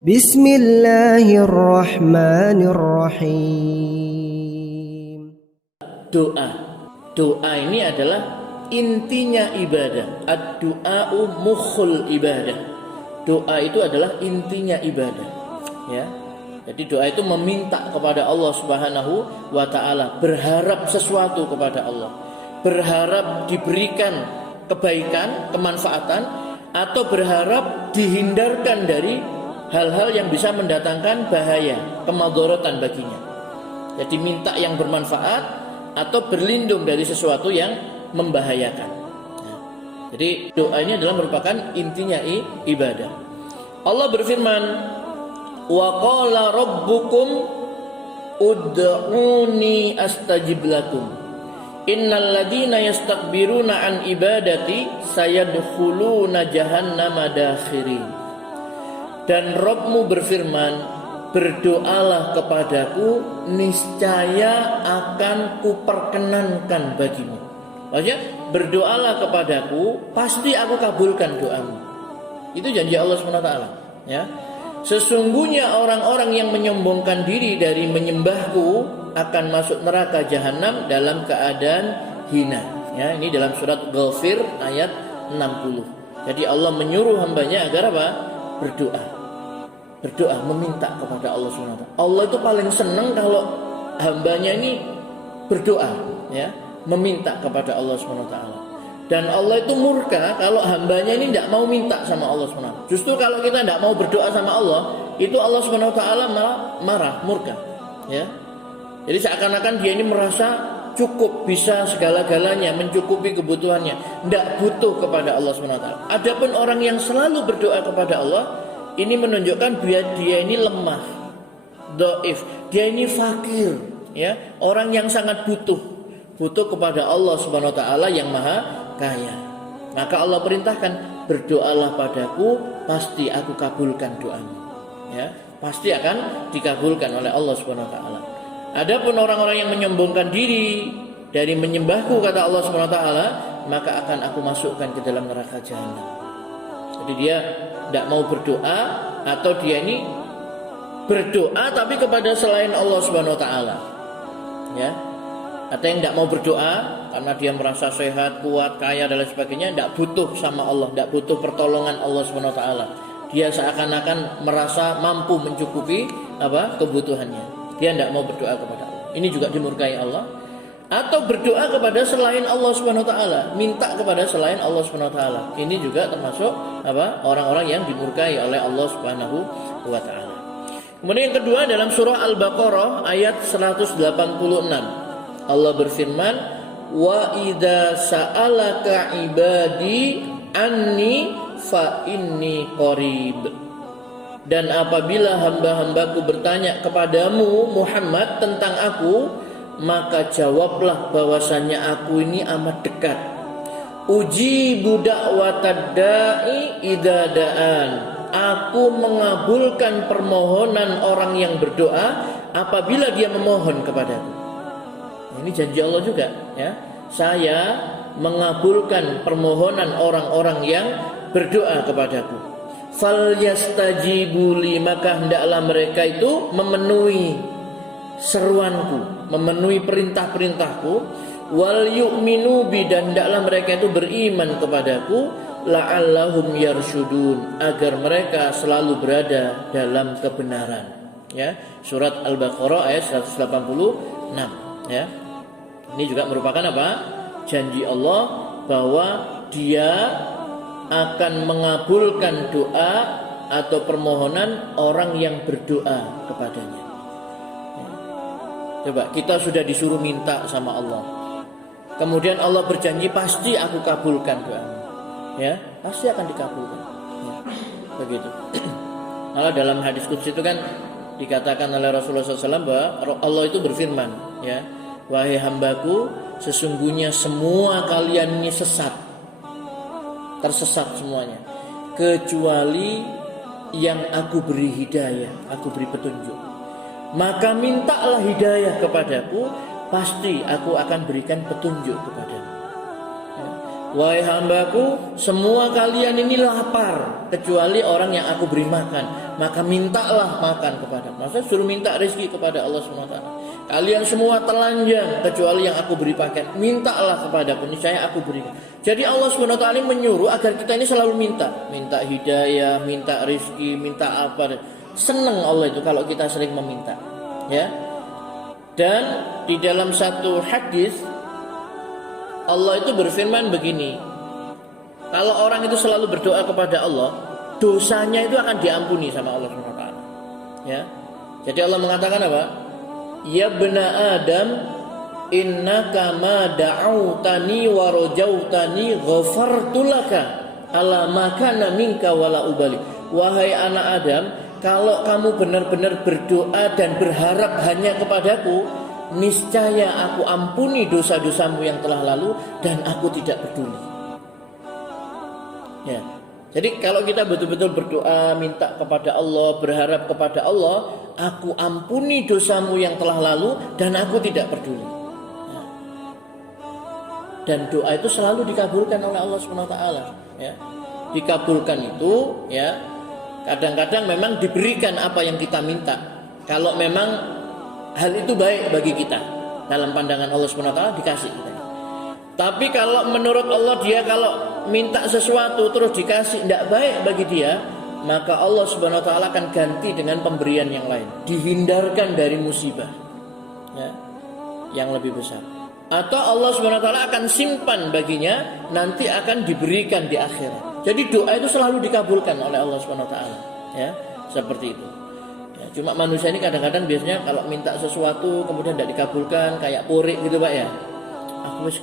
Bismillahirrahmanirrahim. Doa ini adalah intinya ibadah. Ad-du'a'u mukhul ibadah. Doa itu adalah intinya ibadah. Ya. Jadi doa itu meminta kepada Allah Subhanahu wa taala, berharap sesuatu kepada Allah. Berharap diberikan kebaikan, kemanfaatan, atau berharap dihindarkan dari hal-hal yang bisa mendatangkan bahaya, kemadharatan baginya. Jadi minta yang bermanfaat atau berlindung dari sesuatu yang membahayakan. Jadi doa ini adalah merupakan intinya ibadah. Allah berfirman, "Wa qala rabbukum ud'uni astajib lakum. Innal ladzina yastakbiruna an ibadati sayadkhuluna jahannama dakhirin." Dan Rabbmu berfirman, berdoalah kepadaku, niscaya akan kuperkenankan bagimu. Maksudnya berdoalah kepadaku, pasti aku kabulkan doamu. Itu janji Allah SWT. Ya. Sesungguhnya orang-orang yang menyombongkan diri dari menyembahku akan masuk neraka jahanam dalam keadaan hina. Ya, ini dalam surat Ghafir ayat 60. Jadi Allah menyuruh hambanya agar apa? Berdoa, meminta kepada Allah SWT. Allah itu paling senang kalau hambanya ini berdoa, ya, meminta kepada Allah SWT. Dan Allah itu murka kalau hambanya ini tidak mau minta sama Allah SWT. Justru kalau kita tidak mau berdoa sama Allah, itu Allah SWT malah marah, murka, ya. Jadi seakan-akan dia ini merasa cukup, bisa segala-galanya, mencukupi kebutuhannya, tidak butuh kepada Allah SWT. Adapun orang yang selalu berdoa kepada Allah, ini menunjukkan dia ini lemah, dhaif, dia ini fakir, ya, orang yang sangat butuh kepada Allah Subhanahu wa taala yang maha kaya. Maka Allah perintahkan, berdoalah padaku, pasti aku kabulkan doamu. Ya, pasti akan dikabulkan oleh Allah Subhanahu wa taala. Adapun orang-orang yang menyombongkan diri dari menyembahku, kata Allah Subhanahu wa taala, maka akan aku masukkan ke dalam neraka jahanam. Jadi dia tidak mau berdoa, atau dia ini berdoa tapi kepada selain Allah Subhanahu wa taala. Ya. Atau yang tidak mau berdoa karena dia merasa sehat, kuat, kaya dan lain sebagainya, tidak butuh sama Allah, tidak butuh pertolongan Allah Subhanahu wa taala. Dia seakan-akan merasa mampu mencukupi kebutuhannya. Dia tidak mau berdoa kepada Allah. Ini juga dimurkai Allah. Atau berdoa kepada selain Allah Subhanahu wa taala, minta kepada selain Allah Subhanahu wa taala. Ini juga termasuk orang-orang yang dimurkai oleh Allah Subhanahu wa taala. Kemudian yang kedua, dalam surah Al-Baqarah ayat 186. Allah berfirman, "Wa idza sa'alaka ibadi anni fa inni qarib." Dan apabila hamba-hambaku bertanya kepadamu Muhammad tentang aku, maka jawablah bahwasannya aku ini amat dekat. Ujibu da'watad da'i idza da'an. Aku mengabulkan permohonan orang yang berdoa apabila dia memohon kepadaku. Ini janji Allah juga, ya. Saya mengabulkan permohonan orang-orang yang berdoa kepadaku. Falyastajibu li, maka hendaklah mereka itu memenuhi seruanku, memenuhi perintah-perintahku. Wal yu'minu bi, dan hendaklah mereka itu beriman kepadaku, la'allahum yarsyudun, agar mereka selalu berada dalam kebenaran. Ya, surat Al-Baqarah ayat 186. Ya. Ini juga merupakan janji Allah bahwa Dia akan mengabulkan doa atau permohonan orang yang berdoa kepadanya. Coba, kita sudah disuruh minta sama Allah, kemudian Allah berjanji, pasti aku kabulkan doamu. Ya, pasti akan dikabulkan. Ya, begitu. Malah dalam hadis qudsi itu kan dikatakan oleh Rasulullah SAW bahwa Allah itu berfirman, ya, wahai hambaku, sesungguhnya semua kalian ini tersesat semuanya, kecuali yang aku beri hidayah, aku beri petunjuk. Maka mintalah hidayah kepadaku, pasti aku akan berikan petunjuk kepadamu. Ya. wahai hambaku, semua kalian ini lapar kecuali orang yang aku beri makan, maka mintalah makan kepada. Maksudnya suruh minta rezeki kepada Allah SWT. Kalian semua telanjang kecuali yang aku beri pakaian, mintalah kepadaku, niscaya aku berikan. Jadi Allah SWT menyuruh agar kita ini selalu minta hidayah, minta rezeki, minta apa. Senang Allah itu kalau kita sering meminta, ya. Dan di dalam satu hadis Allah itu berfirman begini, kalau orang itu selalu berdoa kepada Allah, dosanya itu akan diampuni sama Allah SWT. Ya. Jadi Allah mengatakan apa? Ya bena Adam, innaka ma da'autani wa rajautani ghafartu laka ala ma kana minka wala ubali. Wahai anak Adam, kalau kamu benar-benar berdoa dan berharap hanya kepadaku, niscaya aku ampuni dosa-dosamu yang telah lalu dan aku tidak peduli. Ya. Jadi kalau kita betul-betul berdoa, minta kepada Allah, berharap kepada Allah, aku ampuni dosamu yang telah lalu dan aku tidak peduli. Ya. Dan doa itu selalu dikabulkan oleh Allah SWT. Ya. Dikabulkan itu, ya, kadang-kadang memang diberikan apa yang kita minta. Kalau memang hal itu baik bagi kita, dalam pandangan Allah SWT dikasih kita. Tapi kalau menurut Allah dia kalau minta sesuatu terus dikasih tidak baik bagi dia, maka Allah SWT akan ganti dengan pemberian yang lain, dihindarkan dari musibah, ya, yang lebih besar. Atau Allah SWT akan simpan baginya, nanti akan diberikan di akhirat. Jadi doa itu selalu dikabulkan oleh Allah SWT, ya, seperti itu. Cuma manusia ini kadang-kadang biasanya kalau minta sesuatu kemudian tidak dikabulkan, kayak purik gitu Pak, ya. Aku wis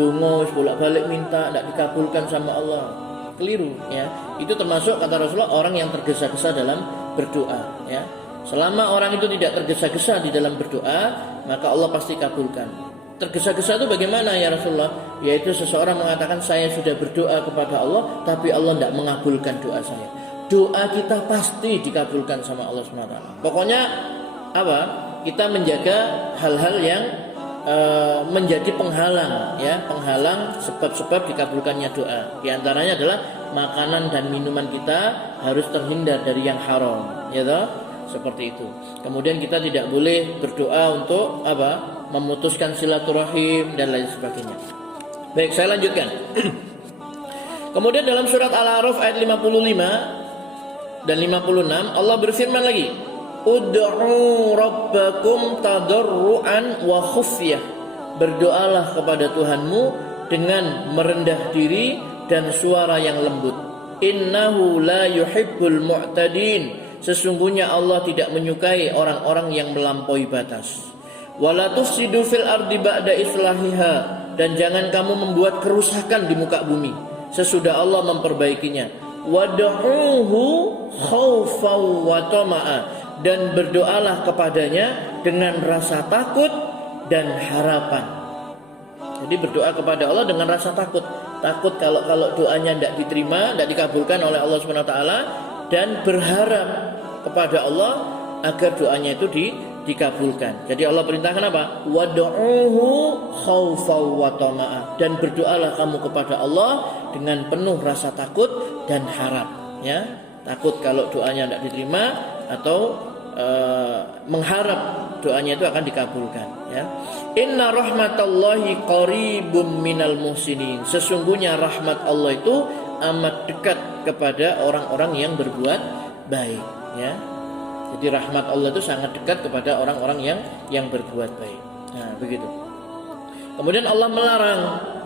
ndonga, wis bolak-balik minta, tidak dikabulkan sama Allah. Keliru, ya. Itu termasuk kata Rasulullah orang yang tergesa-gesa dalam berdoa, ya. Selama orang itu tidak tergesa-gesa di dalam berdoa, maka Allah pasti kabulkan. Tergesa-gesa itu bagaimana ya Rasulullah? Yaitu seseorang mengatakan saya sudah berdoa kepada Allah, tapi Allah tidak mengabulkan doa saya. Doa kita pasti dikabulkan sama Allah SWT. Pokoknya apa? Kita menjaga hal-hal yang menjadi penghalang, ya, penghalang sebab-sebab dikabulkannya doa. Di antaranya adalah makanan dan minuman kita harus terhindar dari yang haram, ya toh? Seperti itu. Kemudian kita tidak boleh berdoa untuk apa? Memutuskan silaturahim dan lain sebagainya. Baik, saya lanjutkan. Kemudian dalam surat Al-A'raf ayat 55 dan 56 Allah berfirman lagi, ud'u rabbakum tadarruan wa khufyah. Berdoalah kepada Tuhanmu dengan merendah diri dan suara yang lembut. Innahu la yuhibbul mu'tadin. Sesungguhnya Allah tidak menyukai orang-orang yang melampaui batas. Wala tufsidu fil ardi ba'da islahiha. Dan jangan kamu membuat kerusakan di muka bumi sesudah Allah memperbaikinya. Wad'uhu khaufan wa tama'a. Dan berdoalah kepadanya dengan rasa takut dan harapan. Jadi berdoa kepada Allah dengan rasa takut. Takut kalau doanya tidak diterima, tidak dikabulkan oleh Allah SWT, dan berharap kepada Allah agar doanya itu dikabulkan. Jadi Allah perintahkan apa? Wad'uhu khaufan wa tama'a. Dan berdoalah kamu kepada Allah dengan penuh rasa takut dan harap, ya. Takut kalau doanya tidak diterima atau mengharap doanya itu akan dikabulkan, ya. Inna rahmatallahi qaribum minal muhsinin. Sesungguhnya rahmat Allah itu amat dekat kepada orang-orang yang berbuat baik, ya. Jadi rahmat Allah itu sangat dekat kepada orang-orang yang berbuat baik. Nah, begitu. Kemudian Allah melarang,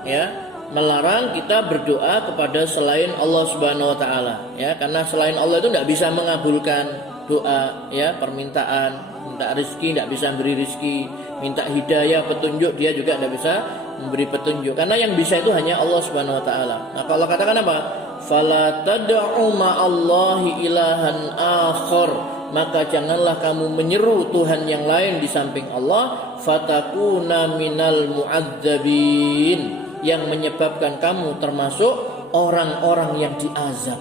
ya, melarang kita berdoa kepada selain Allah Subhanahu wa taala, ya, karena selain Allah itu tidak bisa mengabulkan doa, ya, permintaan, minta rezeki tidak bisa memberi rezeki, minta hidayah, petunjuk dia juga tidak bisa memberi petunjuk, karena yang bisa itu hanya Allah Subhanahu wa taala. Nah, kalau Allah katakan apa? Fala tad'u ma'allahi ilahan akhar. Maka janganlah kamu menyeru Tuhan yang lain di samping Allah, fatakuna minal mu'adzabin, yang menyebabkan kamu termasuk orang-orang yang diazab,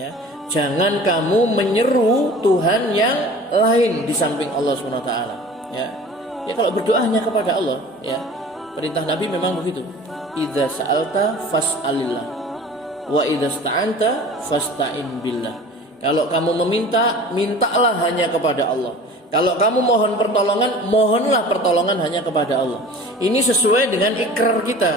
ya. Jangan kamu menyeru Tuhan yang lain di samping Allah SWT, ya. Ya, kalau berdoa hanya kepada Allah, ya. Perintah Nabi memang begitu. idza sa'alta fas'alillah wa idza sta'anta fasta'in billah. Kalau kamu meminta, mintalah hanya kepada Allah. Kalau kamu mohon pertolongan, mohonlah pertolongan hanya kepada Allah. Ini sesuai dengan ikrar kita.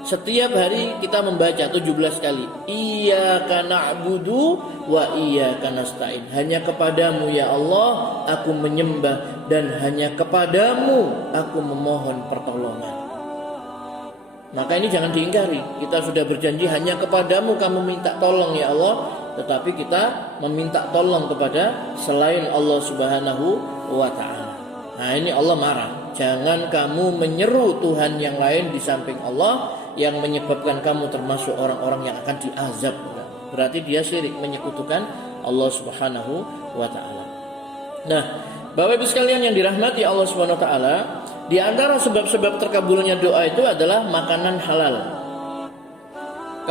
Setiap hari kita membaca 17 kali. Iyyaka na'budu wa iyyaka nasta'in. Hanya kepadamu ya Allah aku menyembah, dan hanya kepadamu aku memohon pertolongan. Maka ini jangan diingkari. Kita sudah berjanji hanya kepadamu kamu minta tolong ya Allah, tetapi kita meminta tolong kepada selain Allah Subhanahu wa ta'ala. Nah, ini Allah marah. Jangan kamu menyeru Tuhan yang lain di samping Allah, yang menyebabkan kamu termasuk orang-orang yang akan diazab. Berarti dia syirik, menyekutukan Allah Subhanahu wa ta'ala. Nah, Bapak Ibu sekalian yang dirahmati Allah Subhanahu wa ta'ala, di antara sebab-sebab terkabulnya doa itu adalah makanan halal.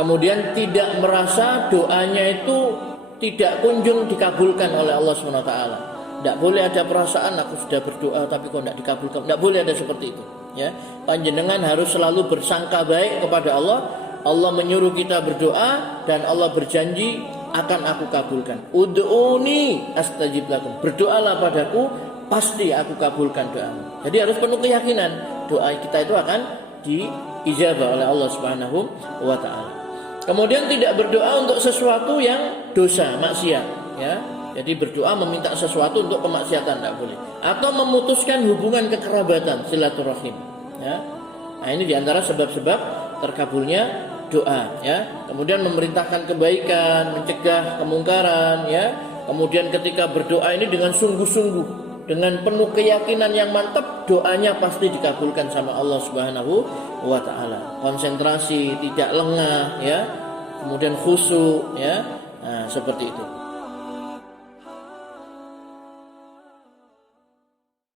Kemudian tidak merasa doanya itu tidak kunjung dikabulkan oleh Allah Subhanahu wa ta'ala. Tidak boleh ada perasaan aku sudah berdoa tapi kok tidak dikabulkan. Tidak boleh ada seperti itu. Ya, panjenengan harus selalu bersangka baik kepada Allah. Allah menyuruh kita berdoa dan Allah berjanji akan aku kabulkan. Ud'uni astajib lakum. Berdoalah padaku, pasti aku kabulkan doamu. Jadi harus penuh keyakinan doa kita itu akan diijabah oleh Allah Subhanahu wa ta'ala. Kemudian tidak berdoa untuk sesuatu yang dosa, maksiat, ya. Jadi berdoa meminta sesuatu untuk kemaksiatan tidak boleh. Atau memutuskan hubungan kekerabatan, silaturahim, ya. Nah, ini diantara sebab-sebab terkabulnya doa, ya. Kemudian memerintahkan kebaikan, mencegah kemungkaran, ya. Kemudian ketika berdoa ini dengan sungguh-sungguh, dengan penuh keyakinan yang mantap, doanya pasti dikabulkan sama Allah Subhanahu wa ta'ala. Konsentrasi, tidak lengah, ya. Kemudian khusyuk, ya. Nah, seperti itu.